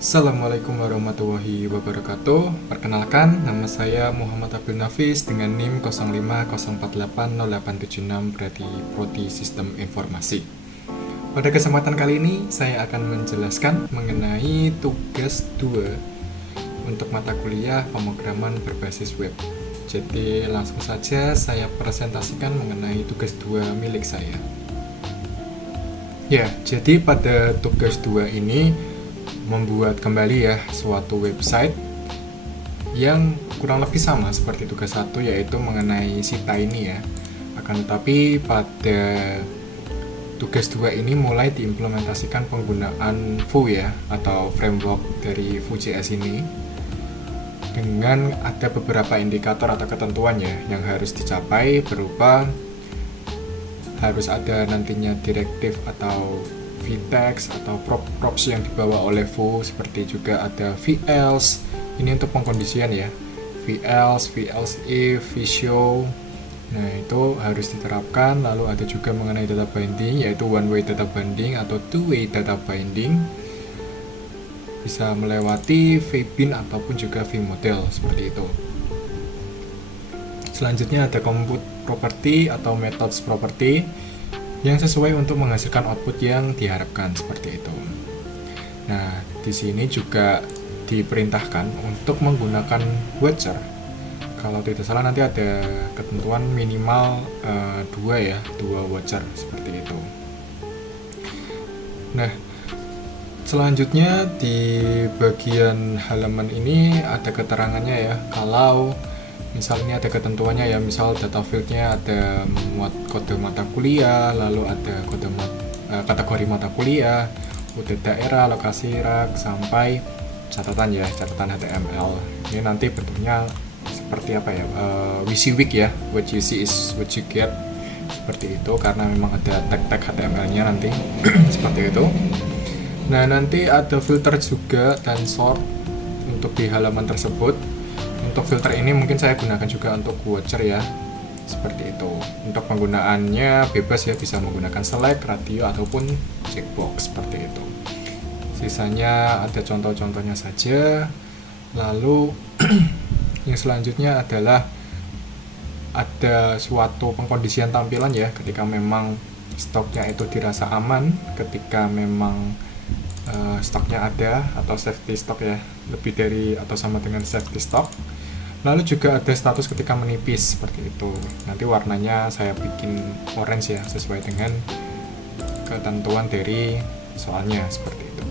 Assalamualaikum warahmatullahi wabarakatuh. Perkenalkan, nama saya Muhammad Abdul Nafis dengan NIM 0504800876 berarti Prodi Sistem Informasi. Pada kesempatan kali ini, saya akan menjelaskan mengenai tugas 2 untuk mata kuliah pemrograman berbasis web. Jadi langsung saja saya presentasikan mengenai tugas 2 milik saya. Ya, jadi pada tugas 2 ini membuat kembali ya suatu website yang kurang lebih sama seperti tugas 1, yaitu mengenai Sita ini ya. Akan tetapi pada tugas 2 ini mulai diimplementasikan penggunaan Vue ya, atau framework dari Vue.js ini, dengan ada beberapa indikator atau ketentuan ya yang harus dicapai, berupa harus ada nantinya direktif atau vtext atau props yang dibawa oleh Vue, seperti juga ada velse, ini untuk pengkondisian ya, velse, if, vshow. Nah itu harus diterapkan. Lalu ada juga mengenai data binding, yaitu one way data binding atau two way data binding, bisa melewati vbin ataupun juga vmodel seperti itu. Selanjutnya ada compute property atau methods property yang sesuai untuk menghasilkan output yang diharapkan seperti itu. Nah, di sini juga diperintahkan untuk menggunakan voucher. Kalau tidak salah nanti ada ketentuan minimal 2 voucher seperti itu. Nah, selanjutnya di bagian halaman ini ada keterangannya ya, kalau misalnya ada ketentuannya ya, misal data fieldnya ada muat kode mata kuliah, lalu ada kode kategori mata kuliah, UTD daerah, lokasi rak, sampai catatan ya, catatan HTML. Ini nanti bentuknya seperti apa ya, WYSIWYG ya, what you see is what you get, seperti itu, karena memang ada tag-tag HTML-nya nanti seperti itu. Nah, nanti ada filter juga dan sort untuk di halaman tersebut. Untuk filter ini mungkin saya gunakan juga untuk voucher ya, seperti itu. Untuk penggunaannya bebas ya, bisa menggunakan select, radio, ataupun checkbox seperti itu. Sisanya ada contoh-contohnya saja. Lalu yang selanjutnya adalah ada suatu pengkondisian tampilan ya, ketika memang stoknya itu dirasa aman, ketika memang stoknya ada, atau safety stock ya, lebih dari atau sama dengan safety stock. Lalu juga ada status ketika menipis seperti itu. Nanti warnanya saya bikin orange ya, sesuai dengan ketentuan dari soalnya seperti itu.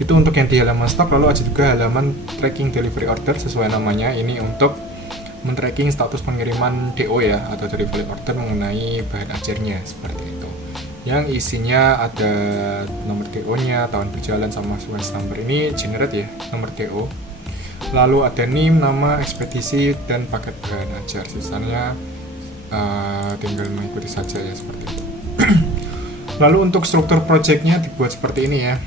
Itu untuk yang di halaman stok. Lalu ada juga halaman tracking delivery order, sesuai namanya, ini untuk men-tracking status pengiriman DO ya, atau delivery order mengenai bahan ajarnya seperti itu. Yang isinya ada nomor DO-nya, tahun berjalan, sama sequence number. Ini generate ya, nomor DO. Lalu ada NIM, nama, ekspedisi, dan paket bahan ajar. Sisanya tinggal mengikuti saja ya, seperti itu. Lalu untuk struktur projectnya dibuat seperti ini ya.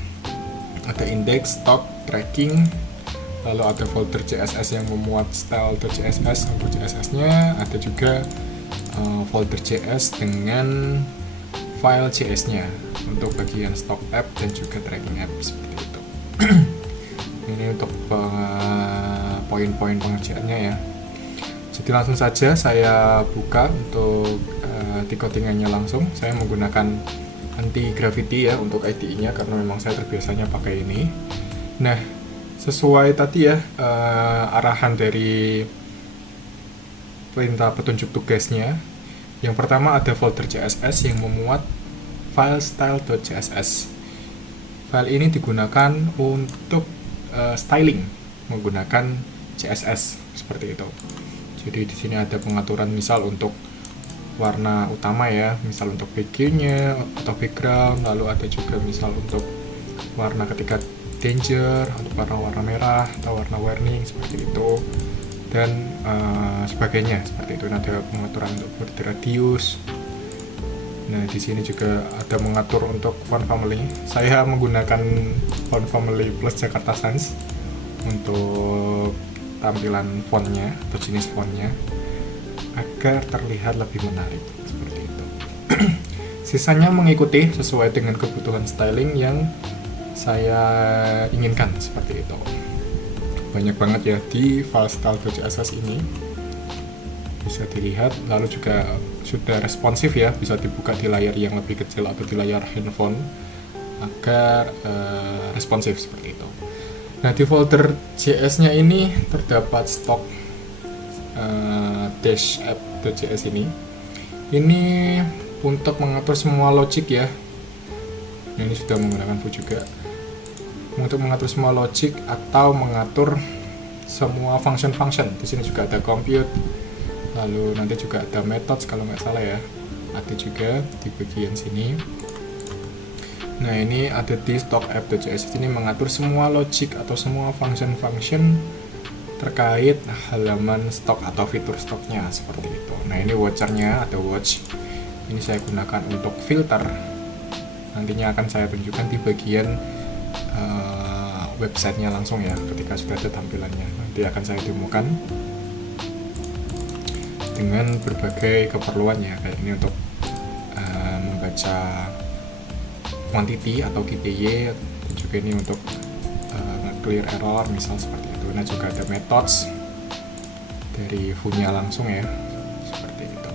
Ada index, stock, tracking. Lalu ada folder CSS yang memuat style.css untuk CSS-nya. Ada juga folder JS dengan file JS-nya untuk bagian stock app dan juga tracking app seperti itu. Ini untuk poin-poin pengerjaannya ya. Jadi langsung saja saya buka untuk decodingannya langsung. Saya menggunakan anti gravity ya untuk IDE-nya, karena memang saya terbiasanya pakai ini. Nah, sesuai tadi ya arahan dari perintah petunjuk tugasnya. Yang pertama ada folder CSS yang memuat file style.css. File ini digunakan untuk styling menggunakan CSS seperti itu. Jadi di sini ada pengaturan, misal untuk warna utama ya, misal untuk background-nya atau background. Lalu ada juga misal untuk warna ketika danger, untuk warna merah atau warna warning seperti itu, dan sebagainya seperti itu. Ada pengaturan untuk border radius. Nah, di sini juga ada mengatur untuk font family. Saya menggunakan font family plus Jakarta Sans untuk tampilan fontnya atau jenis fontnya, agar terlihat lebih menarik seperti itu. Sisanya mengikuti sesuai dengan kebutuhan styling yang saya inginkan seperti itu. Banyak banget ya di file style.css ini, bisa dilihat. Lalu juga sudah responsif ya, bisa dibuka di layar yang lebih kecil atau di layar handphone agar responsif seperti itu. Nah, di folder JS-nya ini terdapat stok dash app.js ini. Ini untuk mengatur semua logic ya. Nah, ini sudah menggunakan Vue juga. Untuk mengatur semua logic atau mengatur semua function-function. Di sini juga ada compute. Lalu nanti juga ada methods kalau nggak salah ya. Ada juga di bagian sini. Nah, ini ada di stock app.js. Ini mengatur semua logic atau semua function-function terkait halaman stok atau fitur stoknya seperti itu. Nah, ini watcher-nya atau watch. Ini saya gunakan untuk filter. Nantinya akan saya tunjukkan di bagian websitenya langsung ya, ketika sudah ada tampilannya. Nanti akan saya demokan dengan berbagai keperluan ya, kayak ini untuk membaca quantity atau KPY, dan juga ini untuk clear error misal seperti itu. Nah, juga ada methods dari Vue-nya langsung ya, seperti itu.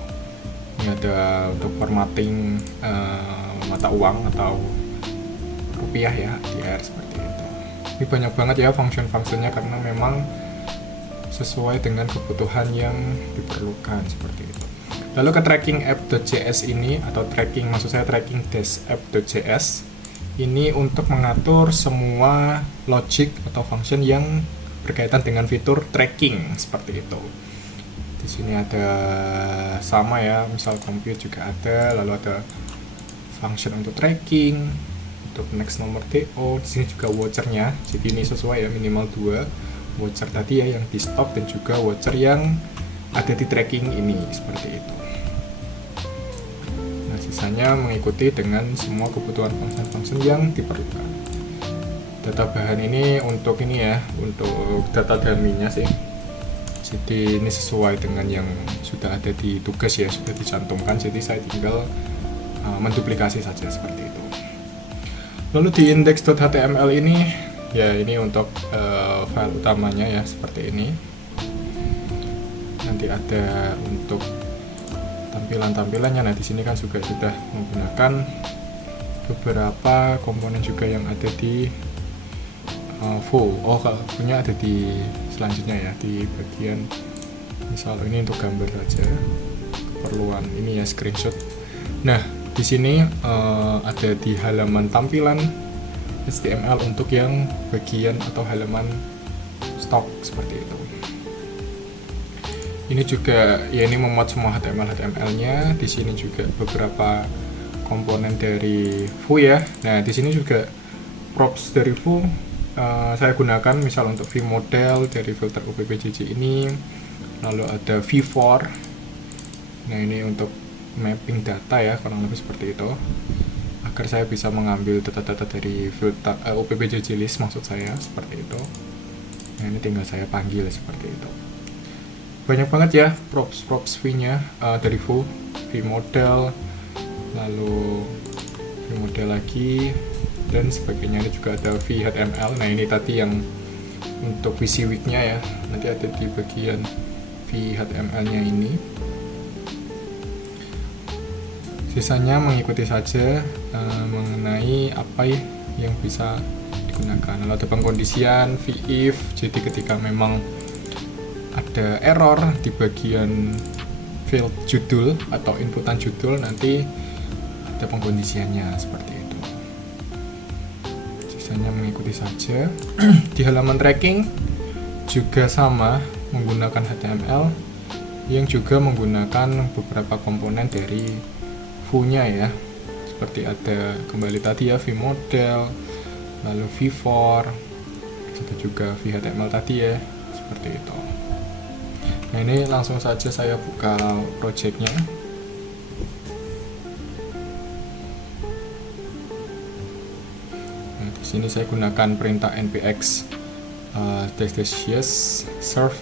Ini ada untuk formatting mata uang atau rupiah ya, DR seperti itu. Ini banyak banget ya function-functionnya, karena memang sesuai dengan kebutuhan yang diperlukan seperti itu. Lalu ke tracking app.js ini, atau tracking, maksud saya tracking dash app.js ini untuk mengatur semua logic atau function yang berkaitan dengan fitur tracking seperti itu. Di sini ada sama ya, misal compute juga ada, lalu ada function untuk tracking, untuk next nomor DO. Di sini juga watcher-nya, jadi ini sesuai ya, minimal 2 watcher tadi ya yang di stok, dan juga watcher yang ada di tracking ini seperti itu. Nah, sisanya mengikuti dengan semua kebutuhan function-function yang diperlukan. Data bahan ini untuk ini ya, untuk data dummy-nya sih. Jadi ini sesuai dengan yang sudah ada di tugas ya, sudah dicantumkan. Jadi saya tinggal menduplikasi saja seperti itu. Lalu di index.html ini ya, ini untuk file utamanya ya, seperti ini. Nanti ada untuk tampilan-tampilannya. Nah, di sini kan juga sudah menggunakan beberapa komponen juga yang ada di Vue. Oh, kalau punya ada di selanjutnya ya, di bagian misal ini untuk gambar saja, keperluan ini ya, screenshot. Nah, di sini ada di halaman tampilan HTML untuk yang bagian atau halaman stok seperti itu. Ini juga ya, ini memuat semua HTML-nya. Di sini juga beberapa komponen dari Vue ya. Nah, di sini juga props dari Vue saya gunakan, misal untuk vModel dari filter UPPJJ ini. Lalu ada v-for. Nah, ini untuk mapping data ya, kurang lebih seperti itu, agar saya bisa mengambil data-data dari filter UPPJJ list maksud saya, seperti itu. Nah, ini tinggal saya panggil seperti itu. Banyak banget ya props Vue-nya dari Vue, vModel, lalu vModel lagi dan sebagainya. Ini juga ada vHTML. Nah, ini tadi yang untuk WYSIWYG-nya ya, nanti ada di bagian vHTML-nya ini. Sisanya mengikuti saja mengenai apa yang bisa digunakan. Lalu ada pengkondisian if, jadi ketika memang ada error di bagian field judul atau inputan judul, nanti ada pengkondisiannya seperti itu. Sisanya mengikuti saja. Di halaman tracking juga sama, menggunakan HTML yang juga menggunakan beberapa komponen dari Vue-nya ya, seperti ada kembali tadi ya, vModel, lalu v-for, ada juga vHTML tadi ya, seperti itu. Nah, ini langsung saja saya buka projectnya. Nah, di sini saya gunakan perintah npx -yes serve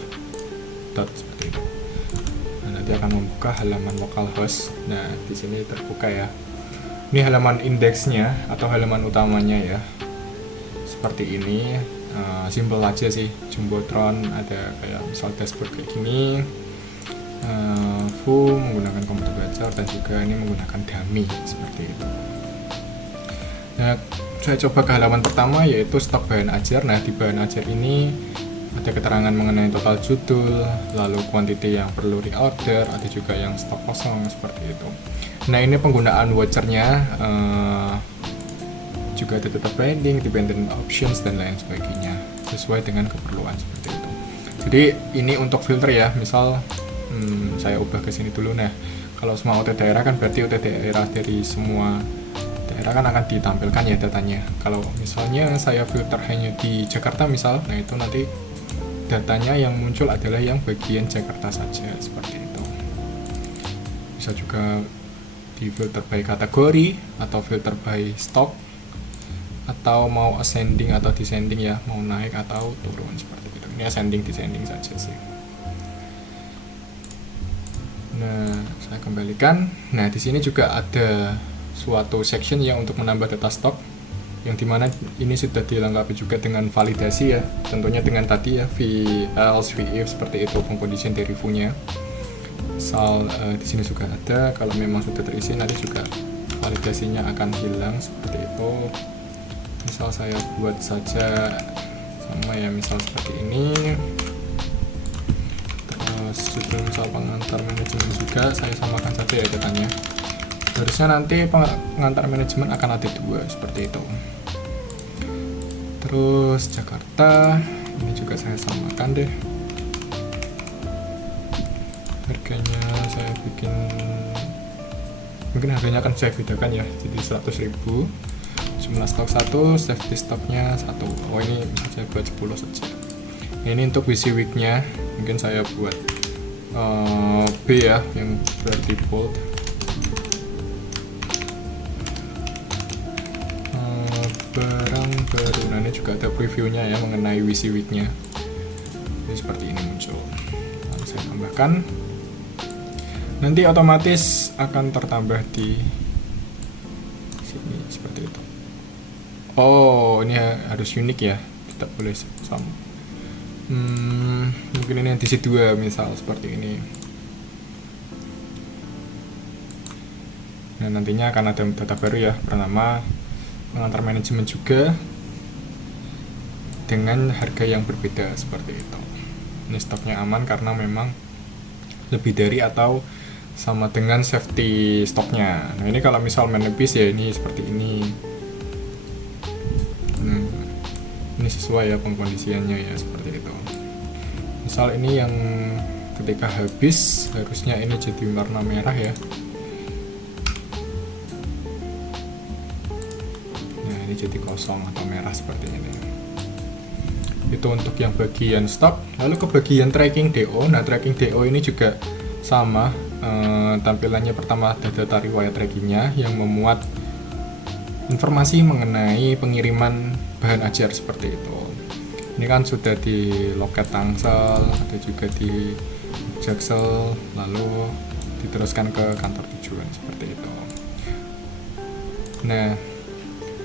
dot seperti itu. Nanti akan membuka halaman localhost. Nah, di sini terbuka ya. Ini halaman indeksnya atau halaman utamanya ya. seperti ini. Simple aja sih, jumbotron, ada kayak misal dashboard kayak gini, full menggunakan komputer belajar, dan juga ini menggunakan dummy seperti itu. Nah, saya coba ke halaman pertama, yaitu stok bahan ajar. Nah, di bahan ajar ini ada keterangan mengenai total judul, lalu quantity yang perlu reorder, ada juga yang stok kosong seperti itu. Nah, ini penggunaan vouchernya, juga ada data binding, dependent options, dan lain sebagainya sesuai dengan keperluan seperti itu. Jadi ini untuk filter ya, misal saya ubah ke sini dulu. Nah, kalau semua OT daerah kan berarti OT daerah dari semua daerah kan akan ditampilkan ya datanya. Kalau misalnya saya filter hanya di Jakarta misal, nah itu nanti datanya yang muncul adalah yang bagian Jakarta saja seperti itu. Bisa juga di filter by kategori atau filter by stock, atau mau ascending atau descending ya, mau naik atau turun seperti itu. Ini ascending descending saja sih. Nah, saya kembalikan. Nah, di sini juga ada suatu section yang untuk menambah data stok, yang dimana ini sudah dilengkapi juga dengan validasi ya, tentunya dengan tadi ya else, if seperti itu pengkondisian dari foo-nya. Misal di sini juga ada, kalau memang sudah terisi nanti juga validasinya akan hilang seperti itu. Misal saya buat saja sama ya, misal seperti ini. Terus juga misal pengantar manajemen juga saya samakan saja ya datanya. Harusnya nanti pengantar manajemen akan ada 2 seperti itu. Terus Jakarta ini juga saya samakan deh. Harganya saya bikin, mungkin harganya akan saya bedakan ya, jadi 100.000. Jumlah stok 1, safety stoknya 1. Oh, ini bisa saya buat 10 saja. Ini untuk busy week-nya mungkin saya buat B ya, yang berarti bold. Barang baru, nah ini juga ada previewnya ya mengenai busy week-nya. Jadi seperti ini muncul. Lalu saya tambahkan. Nanti otomatis akan tertambah di sini seperti itu. Oh, ini harus unik ya, tidak boleh sama. Mungkin ini edisi 2 misal seperti ini. Nah, nantinya akan ada data baru ya, bernama pengantar manajemen juga, dengan harga yang berbeda seperti itu. Ini stoknya aman karena memang lebih dari atau sama dengan safety stoknya. Nah, ini kalau misal menepis ya ini seperti ini. Ini sesuai ya pengkondisiannya ya seperti itu. Misal ini yang ketika habis harusnya ini jadi warna merah ya. Nah, ini jadi kosong atau merah seperti ini. Itu untuk yang bagian stok. Lalu ke bagian tracking DO. Nah, tracking DO ini juga sama. Tampilannya pertama ada data riwayat trackingnya yang memuat informasi mengenai pengiriman bahan ajar seperti itu. Ini kan sudah di loket Tangsel, ada juga di Jaksel, lalu diteruskan ke kantor tujuan seperti itu. Nah,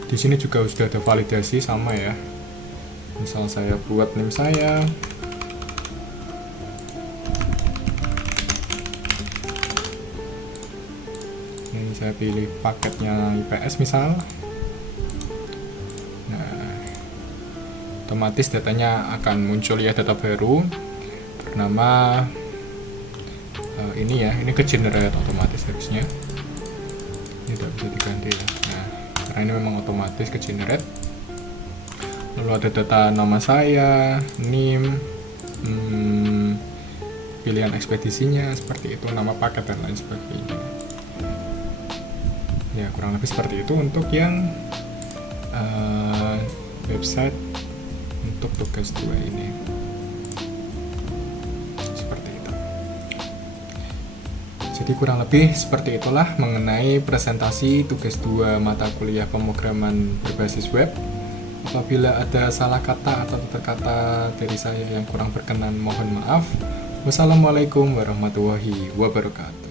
di sini juga sudah ada validasi sama ya. Misal saya buat NIM saya, ini saya pilih paketnya IPS misal. Otomatis datanya akan muncul ya, data baru bernama ini ya, ini ke generate otomatis harusnya. Ini tidak bisa diganti ya. Nah, karena ini memang otomatis ke generate. Lalu ada data nama saya, NIM, pilihan ekspedisinya seperti itu, nama paket dan lain sebagainya. Ya, kurang lebih seperti itu untuk yang website untuk tugas 2 ini. Seperti itu. Jadi kurang lebih seperti itulah mengenai presentasi tugas 2 mata kuliah pemrograman berbasis web. Apabila ada salah kata atau tutur kata dari saya yang kurang berkenan, mohon maaf. Wassalamualaikum warahmatullahi wabarakatuh.